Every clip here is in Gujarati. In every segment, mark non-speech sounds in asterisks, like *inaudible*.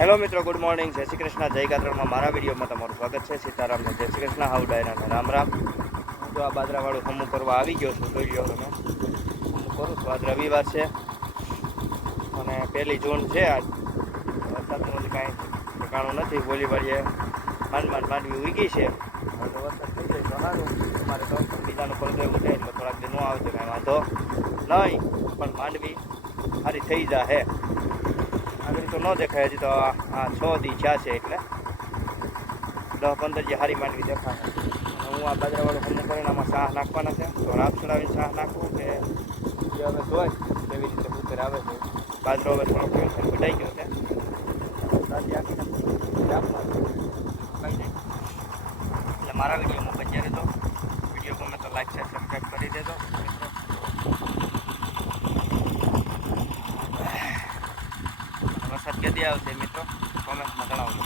હેલો મિત્રો. ગુડ મોર્નિંગ જય શ્રી કૃષ્ણ. જય ગાત્રણમાં મારા વિડીયોમાં તમારું સ્વાગત છે. સીતારામ જય શ્રી કૃષ્ણ. હાઉ ડાયરાને રામ રામ. હું તો આ બાજરાવાળું હમું કરવા આવી ગયો છું. જોઈ લો તમે. હમું કરું છું. આજ રવિવાર છે. અને પહેલી જૂન છે આજ. વરસાદનું હજી કાંઈ ઠેકાણું નથી. બોલી વાળીએ માંડ માંડ માંડવી ઉગી છે. હવે તો વરસાદ થઈ જાય તો સારું અમારે તો બીજાનું પડદો છે એટલે થોડાક દિન ન આવે તો કાંઈ વાંધો નહીં. પણ માંડવી સારી થઈ જાય તો ન દેખાય, હજી તો આ છ દી છે એટલે. દસ પંદર જે હારી માંડવી અને હું આ બાજરાવાળું હમને કરીને આમાં શાહ નાખવાના છે. તો રાપ ચડાવીને શાહ નાખવું કે જે હવે જોઈ એવી રીતે ઉતર આવે છે. બાજરો હવે થોડો કેવો બટાઈ ગયો છે. એટલે મારા વિડીયોમાં બચ્યા રહેજો. વીડિયો ગમે તો લાઈક શેર સબસ્ક્રાઈબ કરી દેજો. વરસાદ આવશે મિત્રો. કોમેન્ટમાં જણાવજો.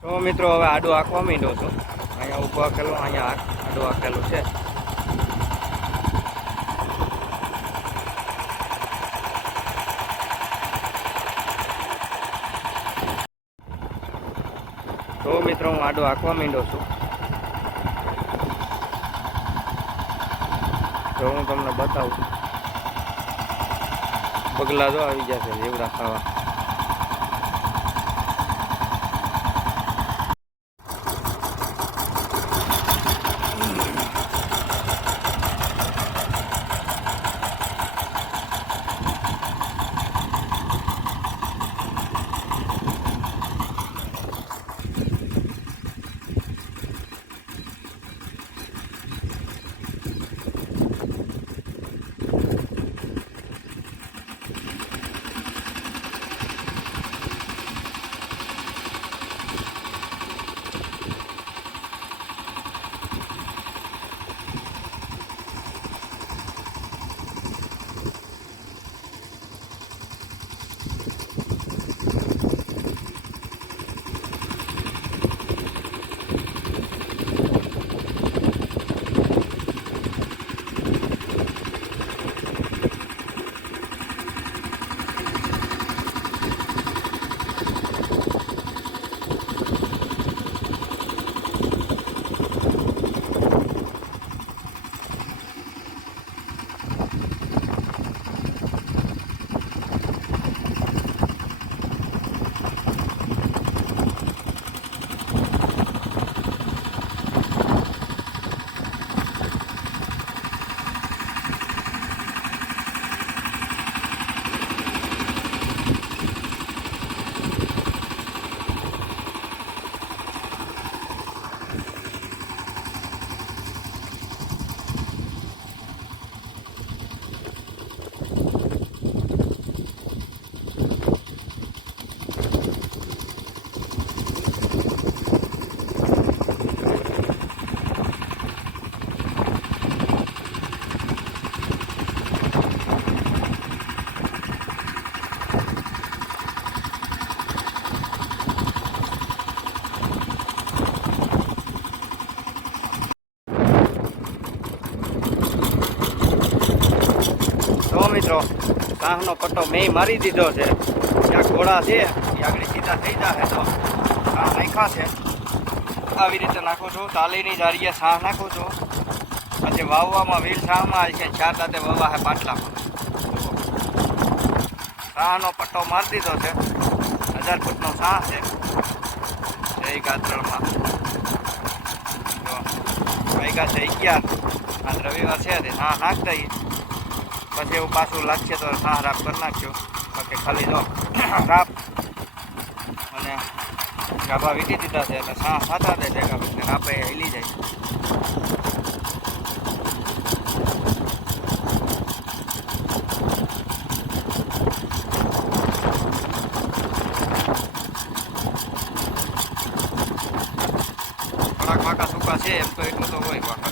તો મિત્રો, હવે આડું આંકવા માંડ્યો છું. અહીંયા ઊભો આખેલો, અહીંયા આડું આંકેલું છે. તો મિત્રો, હું આડો આંકવા માંડ્યો છું. તો હું તમને બતાવું. બગલા જો આવી જશે એવડા ખાવા. તો મિત્રો કાહનો પટ્ટો મેં મારી દીધો છે. જ્યાં ઘોડા છે, એ આગળ સીધા થઈ જશે તો કાહ નાખ્યા છે. આવી રીતે નાખું છું, તાલીની જારીએ સાહ નાખું છું. પછી વાવવામાં વીર સાહમાં છે, ચાર દાંતે વાવા છે પાટલામાં. સાહનો પટ્ટો મારી દીધો છે, હજાર ફૂટનો સાહ છે. જય ગાત્રણમાં તો વાગ્યા છે અગિયાર આજ રવિવાર છે સાહ નાખતા પછી એવું પાછું લાગશે તો સાહ રાપ કરી નાખ્યો બાકી ખાલી જો *coughs* રાપ અને ગાભા વીટી દીધા છે એટલે સાહ સાતા દે છે ગાભા રાપે હેલી જાય. થોડાક વાંકા સૂકા છે, એમ તો એટલું તો હોય વાંકા.